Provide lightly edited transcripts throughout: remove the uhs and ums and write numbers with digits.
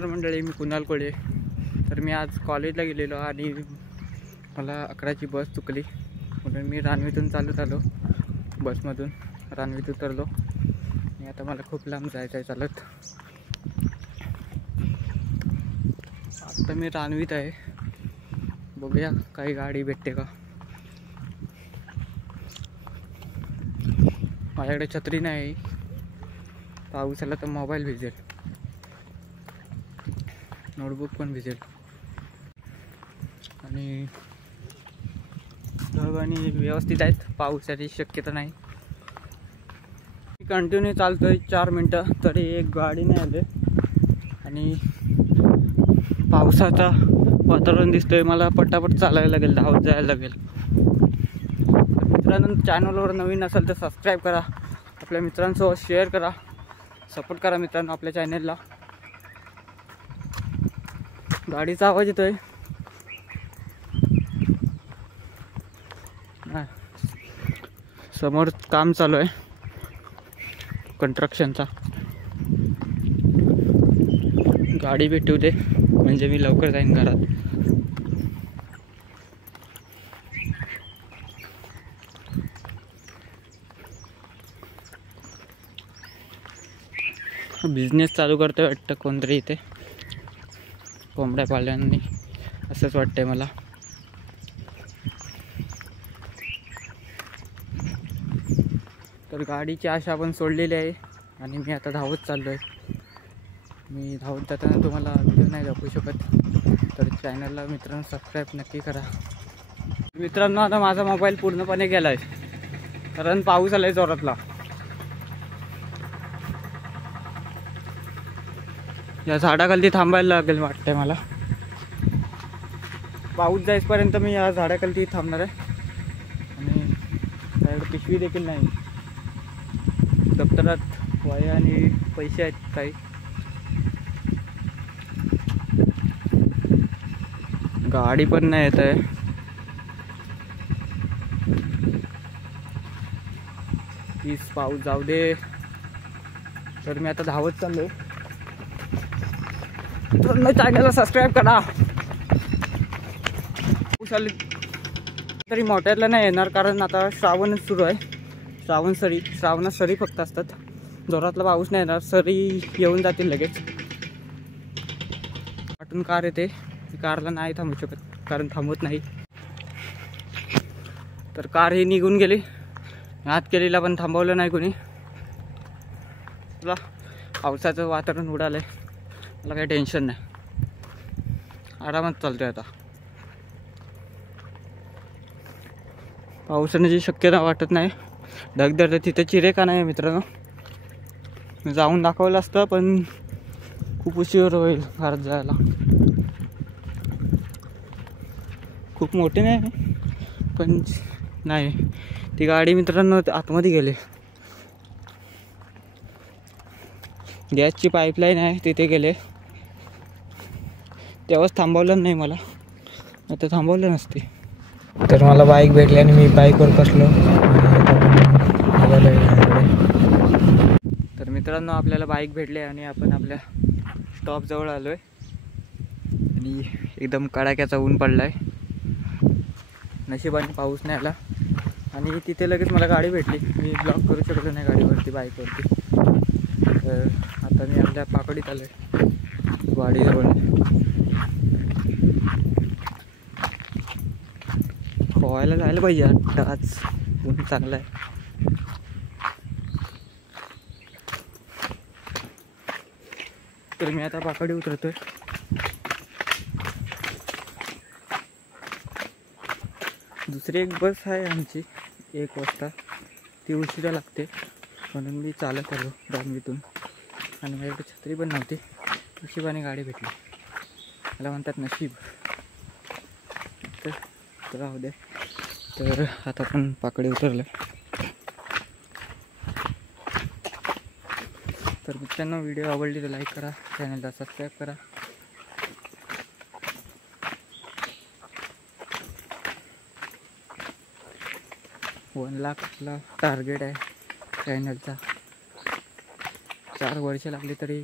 नमस्कार मंडळी, मी कुणाल कोळे. तर मी आज कॉलेजला गेलेलो आणि मला 11ची बस चुकली म्हणून मी रानवीतून चालत आलो. बसमधून रानवीत उतरलो आणि आता मला खूप लांब जायचं आहे चालत. आता मी रानवीत आहे, बघूया काही गाडी भेटते का. माझ्याकडे छत्री नाही, पाऊस आला तर मोबाईल भिजेल, नोटबुक पण भिजेल आणि ढग आणि व्यवस्थित आहेत, पावसाची शक्यता नाही. कंटिन्यू चालतोय 4 मिनटं तरी एक गाडी नाही आली आणि पावसाचा वातावरण दिसतोय. मला पटापट चालायला लागेल, धावत जायला लागेल. मित्रांनो, चॅनलवर नवीन असेल तर सबस्क्राईब करा, आपल्या मित्रांसोबत शेअर करा, सपोर्ट करा मित्रांनो आपल्या चॅनलला. गाडीचा आवाज येतोय. समोर काम चालू आहे कंस्ट्रक्शनचा. गाडी भेटू दे म्हणजे मी लवकर जाईन घरात. बिझनेस चालू करतोय वाटतं कोणतरी इथे, कोंबड्या पाल्यांनी, असंच वाटतंय मला. तर गाडीची आशा आपण सोडलेली आहे आणि मी आता धावत चाललो आहे. मी धावत जाताना तुम्हाला व्हिडिओ नाही दाखवू शकत, तर चॅनलला मित्रांनो सबस्क्राईब नक्की करा. मित्रांनो, आता माझा मोबाईल पूर्णपणे गेला आहे कारण पाऊस आला आहे जोरातला. या झाडाखाली थांबायला लागेल वाटतंय मला. पाऊस जाईपर्यंत मी या झाडाखाली थांबणार आहे आणि त्याकडे पिशवी देखील नाही. दप्तरात वह्या आणि पैसे आहेत काही. गाडी पण नाही येत आहे. प्लीज पाऊस जाऊ दे. तर मी आता धावत चाललोय. चॅनलला सबस्क्राईब करा. पाऊस आले तरी मोठ्यातला नाही येणार कारण आता श्रावणच सुरू आहे. श्रावणात सरी फक्त असतात, जोरातला पाऊस नाही येणार. सरी येऊन जातील लगेच. वाटून कार येते, कारला नाही थांबू शकत कारण थांबवत नाही. तर कार ही निघून गेली. आत केलेला पण थांबवलं नाही कोणी. चला, पावसाचं वातावरण उडालंय, मला काही टेन्शन नाही, आरामात चालतोय. आता पावसाची शक्यता वाटत नाही. ढगधर तिथे चिरे का नाही मित्रांनो, जाऊन दाखवलं असतं पण खूप उशीर होईल घरात जायला. खूप मोठे नाही पण नाही. ती गाडी मित्रांनो आतमध्ये गेली. गॅसची पाईपलाईन आहे तिथे गेले. तेव्हाच थांबवलं नाही मला, आता थांबवलं नसते. तर मला बाईक भेटली आणि मी बाईकवर बसलो. तर मित्रांनो, आपल्याला बाईक भेटली आणि आपण आपल्या स्टॉपजवळ आलो आहे आणि एकदम कडाक्याचा ऊन पडला आहे. नशिबाने पाऊस नाही आला आणि तिथे लगेच मला गाडी भेटली. मी ब्लॉक करू शकलो नाही गाडीवरती, बाईकवरती. तर आता मी आपल्या पाकडीत आलो आहे, गाडीजवळ. पोहायला जायला पाहिजे आज, ऊन चांगला आहे. तर मी आता पाकडी उतरतोय. दुसरी एक बस आहे आमची 1 वाजता, ती उशिरा लागते म्हणून मी चालत आलो रानवीतून. आणि माझ्याकडे छत्री पण नव्हती, नशिबाने गाडी भेटली. मला म्हणतात नशीब. तर राहू दे. तर आता पण पाकडी उतरलं. तर मित्रांनो, व्हिडिओ आवडली तर लाईक करा, चॅनलला सबस्क्राईब करा. $1 लाखला टार्गेट आहे चॅनलचा. 4 वर्ष लागली तरी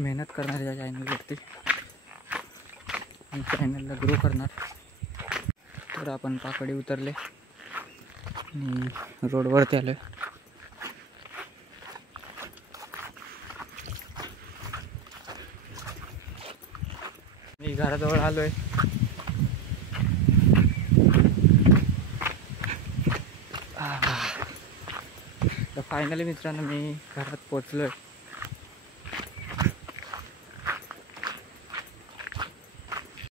मेहनत करणार या चॅनलवरती आणि चॅनलला ग्रो करणार. तर आपण पाकडी उतरले आणि रोडवरती आलो आहे. मी घराजवळ आलो आहे. तर फायनली मित्रांनो मी घरात पोचलो आहे.